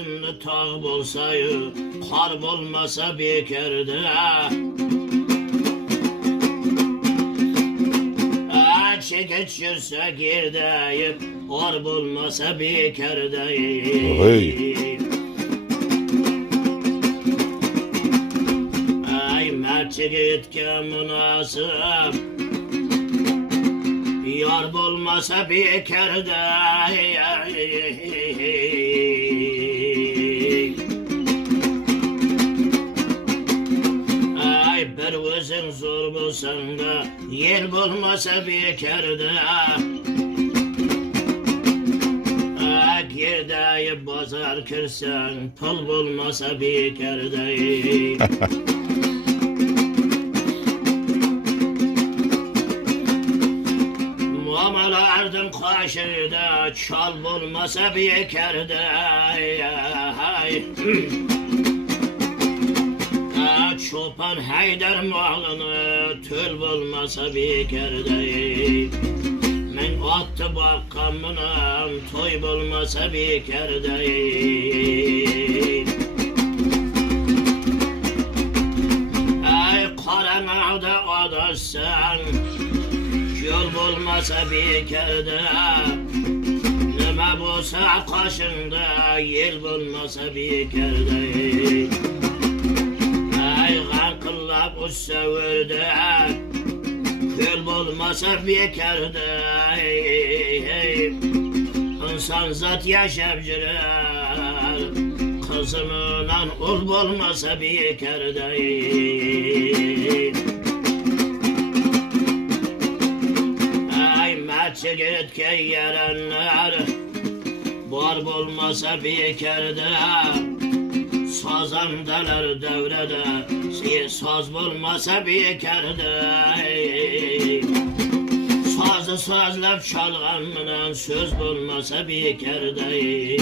Elimli tağ bolsayı, kar bolmasa bekerdi. Çekiç yürse girdeyim, or bulmasa bekerdeyim. Ay merçigitke münasip, yar bulmasa bekerdeyim. Ay bir özün zor bulsan da, yer bulmasa bekerdi. Girdayı bazar kırsan, pul bulmasa bekerdi. Muamalardım kaşıda, çal bulmasa bekerdi. Çoban Haydar malını, tül bulmasa bekerdi. Men attı bakkamınam, toy bulmasa bekerdeyim. Ay karanağda adaşsan, yol bulmasa bekerde. Nime bulsa kaşında, yel bulmasa bekerdeyim. Ay kankıllap ussa vurdu, köl bulmasa bekerdi. İnsan zat yaşap jirer, kızımla ul bulmasa bekerdi. Ay merçigitke yaranlar, bar bulmasa bekerdi. Sazandalar devrede, saz bulmasa bekerdi. Sazı sazlap çalğanla, söz bulmasa bekerdi.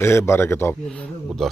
Bereket abi. Bu da